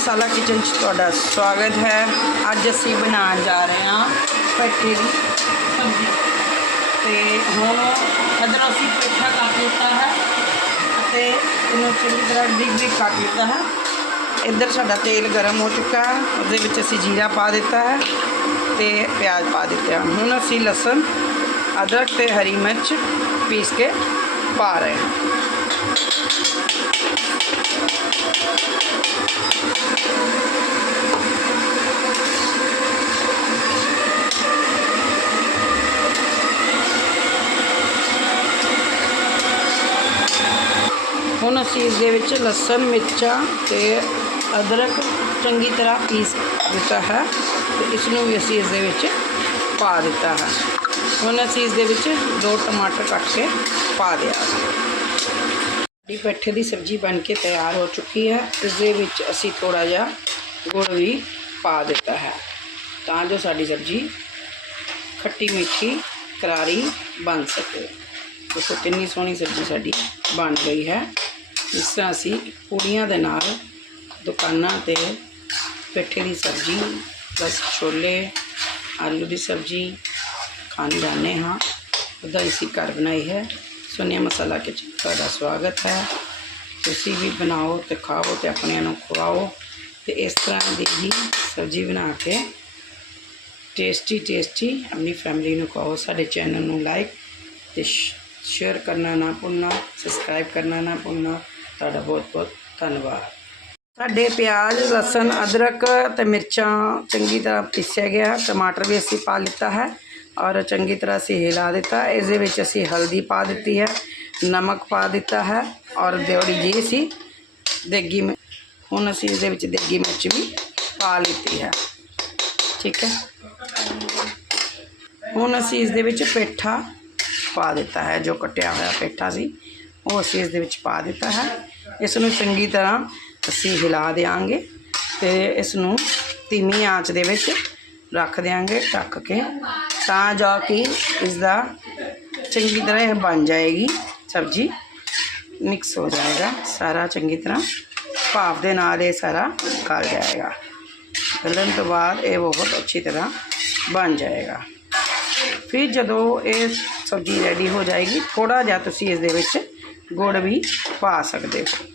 ਮਸਾਲਾ kitchen 'ਚ ਤੁਹਾਡਾ ਸਵਾਗਤ ਹੈ। ਅੱਜ ਅਸੀਂ ਬਣਾਉਣ ਜਾ ਰਹੇ ਹਾਂ ਪੇਠੇ ਦੀ ਸਬਜ਼ੀ। ਤੇ ਹੁਣ ਅਦਰ ਅਸੀਂ ਪੇਠਾ ਕੱਟ ਲਿੱਤਾ ਹੈ ਅਤੇ ਇਹਨੂੰ ਚੰਗੀ ਤਰ੍ਹਾਂ ਡਿਗ ਡਿਗ ਕੱਟ ਲਿੱਤਾ ਹੈ। ਇੱਧਰ ਸਾਡਾ ਤੇਲ ਗਰਮ ਹੋ ਚੁੱਕਾ ਹੈ। ਉਹਦੇ ਵਿੱਚ ਅਸੀਂ ਜੀਰਾ ਪਾ ਦਿੱਤਾ ਹੈ ਤੇ ਪਿਆਜ਼ ਪਾ ਦਿੱਤੇ ਹਨ। ਹੁਣ ਅਸੀਂ ਲਸਣ, ਅਦਰਕ ਤੇ ਹਰੀ ਮਿਰਚ ਪੀਸ ਕੇ ਪਾ ਰਹੇ ਹਾਂ। ਹੁਣ ਅਸੀਂ ਇਸ ਦੇ ਵਿੱਚ ਲਸਣ, ਮਿਰਚਾਂ ਤੇ ਅਦਰਕ ਚੰਗੀ ਤਰ੍ਹਾਂ ਪੀਸ ਦਿੱਤਾ ਹੈ ਤੇ ਇਸ ਨੂੰ ਵੀ ਅਸੀਂ ਇਸ ਦੇ ਵਿੱਚ ਪਾ ਦਿੱਤਾ ਹੈ। ਹੁਣ ਅਸੀਂ ਇਸ ਦੇ ਵਿੱਚ ਦੋ ਟਮਾਟਰ ਕੱਟ ਕੇ ਪਾ ਦਿਆਂਗੇ ਸਾਡੀ ਪੇਠੇ ਦੀ ਸਬਜ਼ੀ ਬਣ ਕੇ ਤਿਆਰ ਹੋ ਚੁੱਕੀ ਹੈ। ਇਸ ਦੇ ਵਿੱਚ ਅਸੀਂ ਥੋੜਾ ਜਿਹਾ ਗੁੜ ਵੀ ਪਾ ਦਿੱਤਾ ਹੈ। ਤਾਂ ਜੋ ਸਾਡੀ ਸਬਜ਼ੀ ਖੱਟੀ ਮਿੱਠੀ, ਕਰਾਰੀ ਬਣ ਸਕੇ। ਦੇਖੋ ਕਿੰਨੀ ਸੋਹਣੀ ਸਬਜ਼ੀ ਸਾਡੀ ਬਣ ਗਈ ਹੈ। ਇਸ ਤਰ੍ਹਾਂ ਅਸੀਂ ਪੂੜੀਆਂ ਦੇ ਨਾਲ ਦੁਕਾਨਾਂ ਤੇ ਪੇਠੇ ਦੀ ਸਬਜ਼ੀ, ਬਸ ਛੋਲੇ, ਆਲੂ ਦੀ ਸਬਜ਼ੀ ਖਾਣ ਜਾਂਦੇ ਹਾਂ। ਉਹਦਾ ਅਸੀਂ ਘਰ ਬਣਾਈ ਹੈ। ਸੁਨੀਆ ਮਸਾਲਾ ਕਿਚਨ ਤੁਹਾਡਾ ਸਵਾਗਤ ਹੈ। ਤੁਸੀਂ ਵੀ ਬਣਾਓ ਤੇ ਖਾਓ ਤੇ ਆਪਣਿਆਂ ਨੂੰ ਖਵਾਓ ਤੇ ਇਸ ਤਰ੍ਹਾਂ ਦੀ ਹੀ ਸਬਜ਼ੀ ਬਣਾ ਕੇ ਟੇਸਟੀ ਟੇਸਟੀ ਆਪਣੀ ਫੈਮਿਲੀ ਨੂੰ ਕਹੋ ਸਾਡੇ ਚੈਨਲ ਨੂੰ ਲਾਈਕ ਤੇ ਸ਼ੇਅਰ ਕਰਨਾ ਨਾ ਭੁੱਲਣਾ, ਸਬਸਕ੍ਰਾਈਬ ਕਰਨਾ ਨਾ ਭੁੱਲਣਾ। ਤੁਹਾਡਾ ਬਹੁਤ ਬਹੁਤ ਧੰਨਵਾਦ। ਸਾਡੇ ਪਿਆਜ਼, ਲਸਣ, ਅਦਰਕ ਤੇ ਮਿਰਚਾਂ ਚੰਗੀ ਤਰ੍ਹਾਂ ਪੀਸਿਆ ਗਿਆ, ਟਮਾਟਰ ਵੀ ਅਸੀਂ ਪਾ ਲਿੱਤਾ ਹੈ ਔਰ ਚੰਗੀ ਤਰ੍ਹਾਂ ਅਸੀਂ ਹਿਲਾ ਦਿੱਤਾ। ਇਸ ਦੇ ਵਿੱਚ ਅਸੀਂ ਹਲਦੀ ਪਾ ਦਿੱਤੀ ਹੈ, ਨਮਕ ਪਾ ਦਿੱਤਾ ਹੈ ਔਰ ਦਿਉੜੀ ਜੀ ਸੀ ਦੇਗੀ ਮਿ- ਹੁਣ ਅਸੀਂ ਇਸ ਦੇ ਵਿੱਚ ਦੇਗੀ ਮਿਰਚ ਵੀ ਪਾ ਲਿੱਤੀ ਹੈ। ਠੀਕ ਹੈ। ਹੁਣ ਅਸੀਂ ਇਸ ਦੇ ਵਿੱਚ ਪੇਠਾ ਪਾ ਦਿੱਤਾ ਹੈ, ਜੋ ਕੱਟਿਆ ਹੋਇਆ ਪੇਠਾ ਸੀ, ਉਹ ਅਸੀਂ ਇਸ ਦੇ ਵਿੱਚ ਪਾ ਦਿੱਤਾ ਹੈ। ਇਸ ਨੂੰ ਚੰਗੀ ਤਰ੍ਹਾਂ ਅਸੀਂ ਹਿਲਾ ਦੇਵਾਂਗੇ ਤੇ ਇਸ ਨੂੰ ਧੀਮੀ ਆਂਚ ਦੇ ਵਿੱਚ ਰੱਖ ਦੇਵਾਂਗੇ ਢੱਕ ਕੇ, ਤਾਂ ਜੋ ਕਿ ਇਸ ਦਾ ਚੰਗੀ ਤਰ੍ਹਾਂ ਇਹ ਬਣ ਜਾਏਗੀ। ਸਬਜ਼ੀ ਮਿਕਸ ਹੋ ਜਾਏਗਾ। ਸਾਰਾ ਚੰਗੀ ਤਰ੍ਹਾਂ ਭਾਫ ਦੇ ਨਾਲ ਇਹ ਸਾਰਾ ਗਲ ਜਾਏਗਾ। ਗਲਣ ਤੋਂ ਬਾਅਦ ਇਹ ਬਹੁਤ ਅੱਛੀ ਤਰ੍ਹਾਂ ਬਣ ਜਾਏਗਾ। ਫਿਰ ਜਦੋਂ ਇਹ ਸਬਜ਼ੀ ਰੈਡੀ ਹੋ ਜਾਏਗੀ ਥੋੜਾ ਜਿਹਾ ਤੁਸੀਂ ਇਸ ਦੇ ਵਿੱਚ ਗੁੜ ਵੀ ਪਾ ਸਕਦੇ ਹੋ।